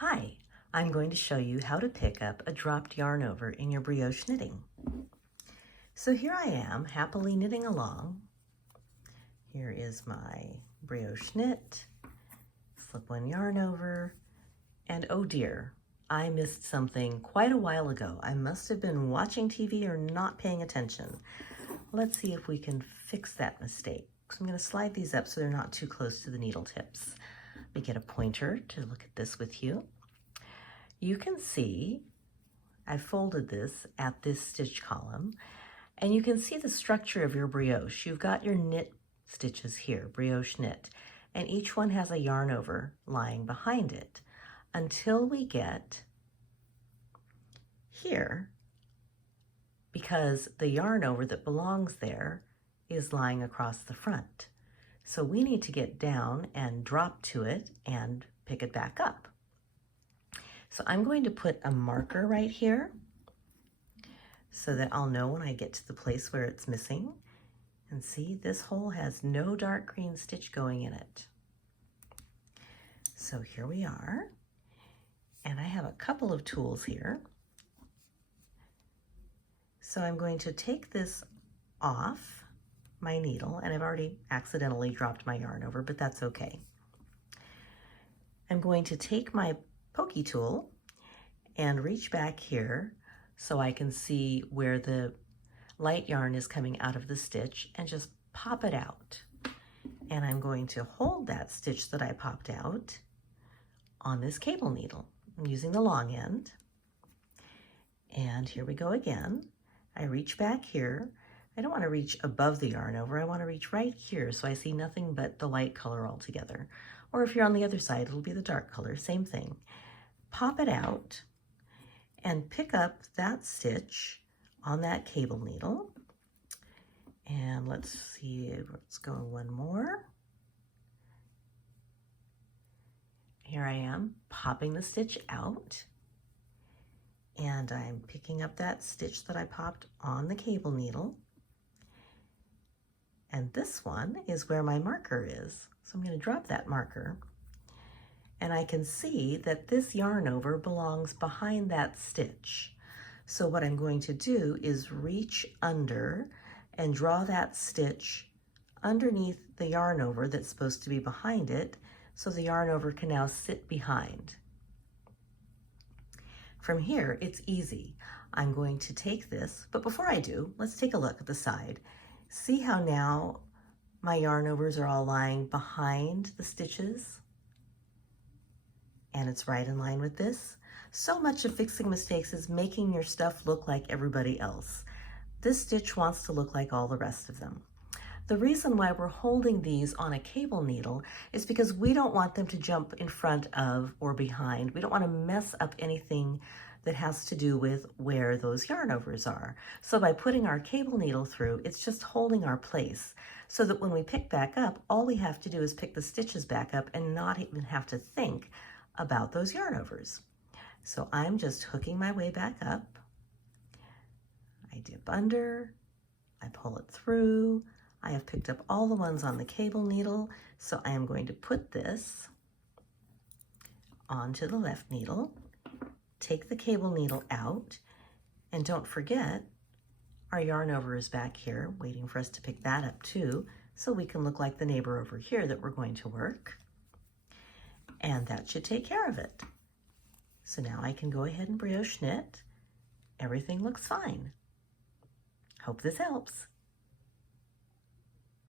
Hi, I'm going to show you how to pick up a dropped yarn over in your brioche knitting. So here I am, happily knitting along. Here is my brioche knit, slip one yarn over, and oh dear, I missed something quite a while ago. I must have been watching TV or not paying attention. Let's see if we can fix that mistake. So I'm going to slide these up so they're not too close to the needle tips. Let me get a pointer to look at this with you. You can see I folded this at this stitch column, and you can see the structure of your brioche. You've got your knit stitches here, brioche knit, and each one has a yarn over lying behind it until we get here, because the yarn over that belongs there is lying across the front. So we need to get down and drop to it and pick it back up. So I'm going to put a marker right here so that I'll know when I get to the place where it's missing. And see, this hole has no dark green stitch going in it. So here we are. And I have a couple of tools here. So I'm going to take this off my needle, and I've already accidentally dropped my yarn over, but that's okay. I'm going to take my pokey tool and reach back here so I can see where the light yarn is coming out of the stitch and just pop it out. And I'm going to hold that stitch that I popped out on this cable needle. I'm using the long end. And here we go again. I reach back here. I don't want to reach above the yarn over. I want to reach right here so I see nothing but the light color altogether. Or if you're on the other side, it'll be the dark color, same thing. Pop it out and pick up that stitch on that cable needle. And let's see, let's go one more. Here I am, popping the stitch out. And I'm picking up that stitch that I popped on the cable needle. And this one is where my marker is. So I'm going to drop that marker. And I can see that this yarn over belongs behind that stitch. So what I'm going to do is reach under and draw that stitch underneath the yarn over that's supposed to be behind it, so the yarn over can now sit behind. From here, it's easy. I'm going to take this, but before I do, let's take a look at the side. See how now my yarn overs are all lying behind the stitches? And it's right in line with this. So much of fixing mistakes is making your stuff look like everybody else. This stitch wants to look like all the rest of them. The reason why we're holding these on a cable needle is because we don't want them to jump in front of or behind. We don't want to mess up anything that has to do with where those yarn overs are. So by putting our cable needle through, it's just holding our place so that when we pick back up, all we have to do is pick the stitches back up and not even have to think about those yarn overs. So I'm just hooking my way back up. I dip under, I pull it through. I have picked up all the ones on the cable needle, so I am going to put this onto the left needle, take the cable needle out, and don't forget our yarn over is back here waiting for us to pick that up too, so we can look like the neighbor over here that we're going to work. And that should take care of it. So now I can go ahead and brioche knit. Everything looks fine. Hope this helps.